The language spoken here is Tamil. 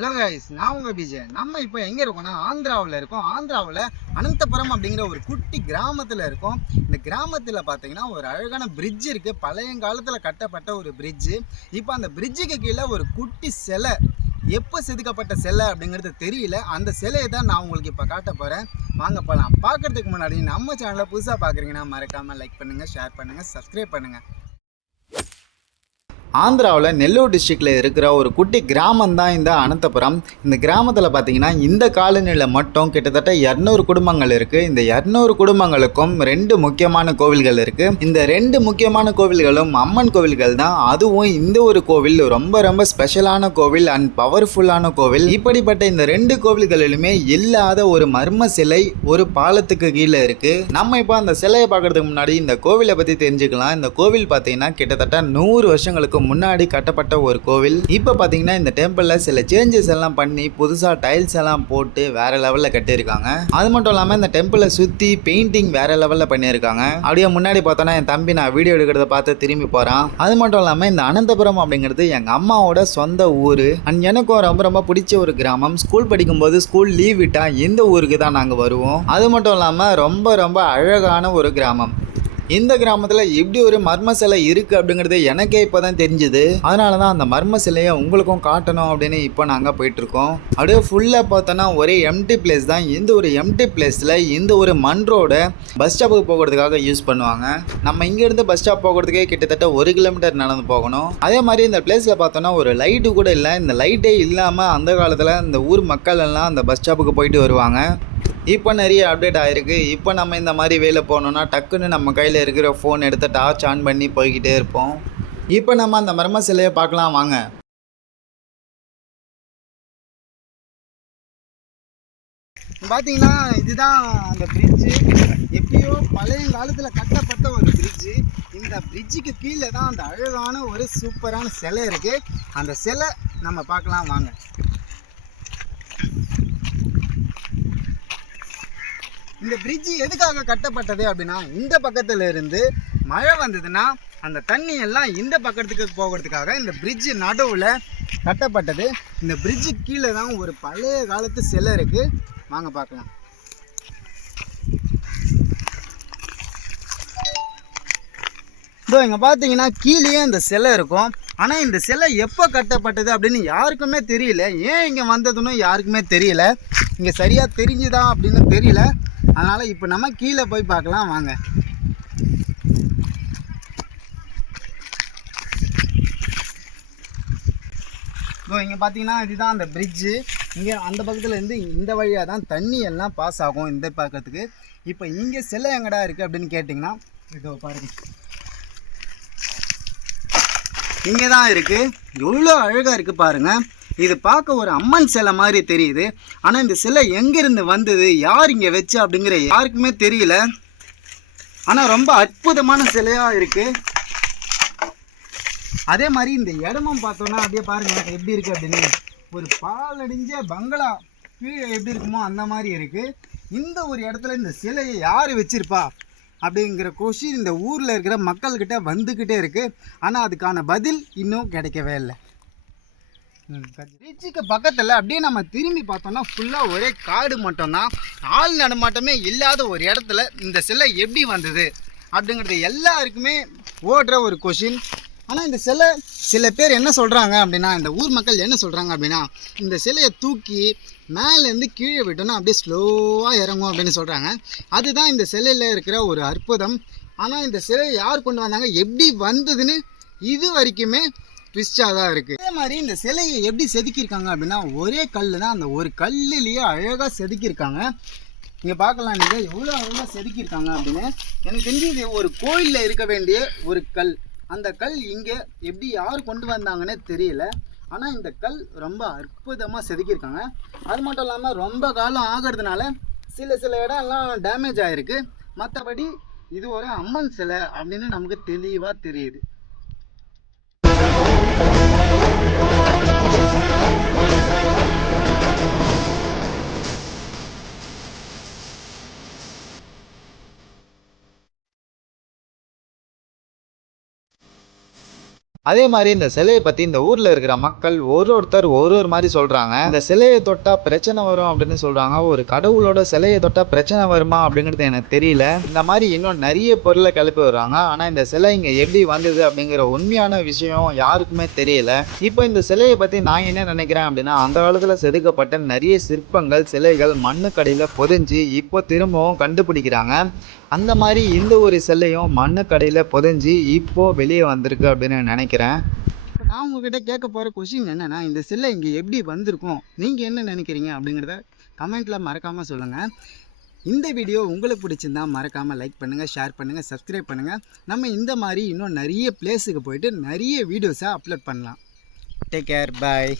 ஹலோ கைஸ், நான் உங்கள் விஜய். நம்ம இப்போ எங்கே இருக்கோம்னா ஆந்திராவில் இருக்கோம். ஆந்திராவில் அனந்தபுரம் அப்படிங்கிற ஒரு குட்டி கிராமத்தில் இருக்கோம். இந்த கிராமத்தில் பார்த்தீங்கன்னா ஒரு அழகான பிரிட்ஜ் இருக்குது. பழையங்காலத்தில் கட்டப்பட்ட ஒரு பிரிட்ஜு. இப்போ அந்த பிரிட்ஜுக்கு கீழே ஒரு குட்டி சிலை, எப்போ செதுக்கப்பட்ட சிலை அப்படிங்கிறது தெரியல. அந்த சிலையை தான் நான் உங்களுக்கு இப்போ காட்ட போகிறேன். வாங்க போகலாம். பார்க்குறதுக்கு முன்னாடி நம்ம சேனலை புதுசாக பார்க்குறீங்கன்னா மறக்காமல் லைக் பண்ணுங்கள், ஷேர் பண்ணுங்கள், சப்ஸ்கிரைப் பண்ணுங்கள். ஆந்திராவில் நெல்லூர் டிஸ்ட்ரிக்டில் இருக்கிற ஒரு குட்டி கிராமம் தான் இந்த அனந்தபுரம். இந்த கிராமத்தில் பார்த்தீங்கன்னா இந்த காலனியில் மட்டும் கிட்டத்தட்ட 200 குடும்பங்கள் இருக்குது. இந்த 200 குடும்பங்களுக்கும் 2 முக்கியமான கோவில்கள் இருக்குது. இந்த 2 முக்கியமான கோவில்களும் அம்மன் கோவில்கள் தான். அதுவும் இந்த ஒரு கோவில் ரொம்ப ரொம்ப ஸ்பெஷலான கோவில் அண்ட் பவர்ஃபுல்லான கோவில். இப்படிப்பட்ட இந்த 2 கோவில்களிலுமே இல்லாத ஒரு மர்ம சிலை ஒரு பாலத்துக்கு கீழே இருக்குது. நம்ம இப்போ அந்த சிலையை பார்க்கறதுக்கு முன்னாடி இந்த கோவிலை பற்றி தெரிஞ்சுக்கலாம். இந்த கோவில் பார்த்தீங்கன்னா கிட்டத்தட்ட 100 வருஷங்களுக்கு முன்னாடி கட்டப்பட்ட ஒரு கோவில். இப்போ பார்த்தீங்கன்னா இந்த டெம்பிள்ல சில சேஞ்சஸ் எல்லாம் பண்ணி புதுசா டைல்ஸ் எல்லாம் போட்டு வேற லெவல்ல கட்டியிருக்காங்க. அது மட்டும் இல்லாம இந்த டெம்பிளை சுத்தி பெயிண்டிங் வேற லெவல்ல பண்ணியிருக்காங்க. அப்படியே முன்னாடி பார்த்தோன்னா என் தம்பி நான் வீடியோ எடுக்கிறத பார்த்து திரும்பி போறான். அது மட்டும் இல்லாம இந்த அனந்தபுரம் அப்படிங்கிறது எங்க அம்மாவோட சொந்த ஊரு அண்ட் எனக்கும் ரொம்ப ரொம்ப பிடிச்ச ஒரு கிராமம். ஸ்கூல் படிக்கும்போது ஸ்கூல் லீவ் விட்டா இந்த ஊருக்கு தான் நாங்க வருவோம். அது மட்டும் இல்லாம ரொம்ப ரொம்ப அழகான ஒரு கிராமம். இந்த கிராமத்தில் எப்படி ஒரு மர்ம சிலை இருக்குது அப்படிங்கிறது எனக்கே இப்போ தான் தெரிஞ்சுது. அதனால தான் அந்த மர்ம சிலையை உங்களுக்கும் காட்டணும் அப்படின்னு இப்போ நாங்கள் போயிட்டுருக்கோம். அப்படியே ஃபுல்லாக பார்த்தோன்னா ஒரே எம்டி பிளேஸ் தான். இந்த ஒரு எம்டி பிளேஸில் இந்த ஒரு மண் ரோடை பஸ் ஸ்டாப்புக்கு போகிறதுக்காக யூஸ் பண்ணுவாங்க. நம்ம இங்கேருந்து பஸ் ஸ்டாப் போகிறதுக்கே கிட்டத்தட்ட 1 கிலோமீட்டர் நடந்து போகணும். அதே மாதிரி இந்த பிளேஸில் பார்த்தோன்னா ஒரு லைட்டு கூட இல்லை. இந்த லைட்டே இல்லாமல் அந்த காலத்தில் இந்த ஊர் மக்கள் எல்லாம் அந்த பஸ் ஸ்டாப்புக்கு போயிட்டு வருவாங்க. இப்போ நிறைய அப்டேட் ஆகிருக்கு. இப்போ நம்ம இந்த மாதிரி வேலை போகணுன்னா டக்குன்னு நம்ம கையில் இருக்கிற ஃபோன் எடுத்து டார்ச் ஆன் பண்ணி போய்கிட்டே இருப்போம். இப்போ நம்ம அந்த மர்ம சிலையை பார்க்கலாம் வாங்க. பார்த்தீங்கன்னா இதுதான் அந்த பிரிட்ஜு. எப்படியோ பழைய காலத்தில் கட்டப்பட்ட ஒரு பிரிட்ஜு. இந்த பிரிட்ஜுக்கு கீழே தான் அந்த அழகான ஒரு சூப்பரான சிலை இருக்குது. அந்த சிலை நம்ம பார்க்கலாம் வாங்க. இந்த பிரிட்ஜு எதுக்காக கட்டப்பட்டது அப்படின்னா, இந்த பக்கத்தில் இருந்து மழை வந்ததுன்னா அந்த தண்ணி எல்லாம் இந்த பக்கத்துக்கு போகிறதுக்காக இந்த பிரிட்ஜு நடுவில் கட்டப்பட்டது. இந்த பிரிட்ஜு கீழே தான் ஒரு பழைய காலத்து சிலை இருக்குது. வாங்க பார்க்கலாம். இதோ இங்கே பார்த்தீங்கன்னா கீழேயே இந்த சிலை இருக்கும். ஆனால் இந்த சிலை எப்போ கட்டப்பட்டது அப்படின்னு யாருக்குமே தெரியல. ஏன் இங்கே வந்ததுன்னு யாருக்குமே தெரியல. இங்கே சரியாக தெரிஞ்சுதா அப்படின்னு தெரியல. அதனால் இப்போ நம்ம கீழே போய் பார்க்கலாம் வாங்க. இப்போ இங்கே பார்த்தீங்கன்னா இதுதான் அந்த பிரிட்ஜு. இங்கே அந்த பக்கத்தில் இருந்து இந்த வழியாக தான் தண்ணி எல்லாம் பாஸ் ஆகும் இந்த பக்கத்துக்கு. இப்போ இங்கே சிலை எங்கடா இருக்குது அப்படின்னு கேட்டிங்கன்னா இதோ பாருங்க, இங்கே தான் இருக்குது. எவ்வளோ அழகாக இருக்குது பாருங்கள். இது பார்க்க ஒரு அம்மன் சிலை மாதிரி தெரியுது. ஆனால் இந்த சிலை எங்கேருந்து வந்தது, யார் இங்கே வச்சு அப்படிங்கிற யாருக்குமே தெரியல. ஆனால் ரொம்ப அற்புதமான சிலையாக இருக்குது. அதே மாதிரி இந்த இடமும் பார்த்தோன்னா அப்படியே பாருங்கள் எப்படி இருக்குது அப்படின்னு. ஒரு பாலடைஞ்ச பங்களா கீழே எப்படி இருக்குமோ அந்த மாதிரி இருக்குது. இந்த ஒரு இடத்துல இந்த சிலையை யார் வச்சிருப்பா அப்படிங்கிற கொஷின் இந்த ஊரில் இருக்கிற மக்கள்கிட்ட வந்துக்கிட்டே இருக்குது. ஆனால் அதுக்கான பதில் இன்னும் கிடைக்கவே இல்லை. பீச்சுக்கு பக்கத்தில் அப்படியே நம்ம திரும்பி பார்த்தோம்னா ஃபுல்லாக ஒரே காடு மட்டும்தான். ஆள் நடமாட்டமே இல்லாத ஒரு இடத்துல இந்த சிலை எப்படி வந்தது அப்படிங்கிறது எல்லாருக்குமே ஓடுற ஒரு கொஷின். ஆனால் இந்த சிலை சில பேர் என்ன சொல்கிறாங்க அப்படின்னா, இந்த ஊர் மக்கள் என்ன சொல்கிறாங்க அப்படின்னா, இந்த சிலையை தூக்கி மேலேருந்து கீழே விட்டோன்னா அப்படியே ஸ்லோவாக இறங்கும் அப்படின்னு சொல்கிறாங்க. அதுதான் இந்த சிலையில் இருக்கிற ஒரு அற்புதம். ஆனால் இந்த சிலையை யார் கொண்டு வந்தாங்க, எப்படி வந்ததுன்னு இது வரைக்குமே ட்விஸ்டாக தான் இருக்குது. அதே மாதிரி இந்த சிலையை எப்படி செதுக்கியிருக்காங்க அப்படின்னா, ஒரே கல் தான். அந்த ஒரு கல்லுலேயே அழகாக செதுக்கியிருக்காங்க. இங்கே பார்க்கலாம் நீங்கள் எவ்வளோ அழகாக செதுக்கியிருக்காங்க அப்படின்னு. எனக்கு தெரிஞ்சு இது ஒரு கோயிலில் இருக்க வேண்டிய ஒரு கல். அந்த கல் இங்கே எப்படி யார் கொண்டு வந்தாங்கன்னே தெரியல. ஆனால் இந்த கல் ரொம்ப அற்புதமாக செதுக்கியிருக்காங்க. அது மட்டும் இல்லாமல் ரொம்ப காலம் ஆகிறதுனால சில இடம்லாம் டேமேஜ் ஆகிருக்கு. மற்றபடி இது ஒரு அம்மன் சிலை அப்படின்னு நமக்கு தெளிவாக தெரியுது. அதே மாதிரி இந்த சிலையை பற்றி இந்த ஊரில் இருக்கிற மக்கள் ஒருத்தர் ஒரு மாதிரி சொல்கிறாங்க. இந்த சிலையை தொட்டால் பிரச்சனை வரும் அப்படின்னு சொல்கிறாங்க. ஒரு கடவுளோட சிலையை தொட்டால் பிரச்சனை வருமா அப்படிங்கிறது எனக்கு தெரியல. இந்த மாதிரி இன்னும் நிறைய பொருளை கிளப்பி வர்றாங்க. ஆனால் இந்த சிலை இங்கே எப்படி வந்தது அப்படிங்கிற உண்மையான விஷயம் யாருக்குமே தெரியல. இப்போ இந்த சிலையை பற்றி நான் என்ன நினைக்கிறேன் அப்படின்னா, அந்த காலத்தில் செதுக்கப்பட்ட நிறைய சிற்பங்கள் சிலைகள் மண்ணுக்கடியில் புதைஞ்சு இப்போ திரும்பவும் கண்டுபிடிக்கிறாங்க. அந்த மாதிரி இந்த ஒரு சிலையும் மண்ணுக்கடியில் புதைஞ்சி இப்போது வெளியே வந்திருக்கு அப்படின்னு நினைக்கிறேன். இப்போ நான் உங்ககிட்ட கேட்க போகிற கொஷின் என்னென்னா, இந்த சிலை இங்கே எப்படி வந்திருக்கும், நீங்கள் என்ன நினைக்கிறீங்க அப்படிங்கிறத கமெண்ட்டில் மறக்காமல் சொல்லுங்கள். இந்த வீடியோ உங்களுக்கு பிடிச்சிருந்தா மறக்காமல் லைக் பண்ணுங்கள், ஷேர் பண்ணுங்கள், சப்ஸ்கிரைப் பண்ணுங்கள். நம்ம இந்த மாதிரி இன்னும் நிறைய பிளேஸுக்கு போயிட்டு நிறைய வீடியோஸை அப்லோட் பண்ணலாம். டேக் கேர், பாய்.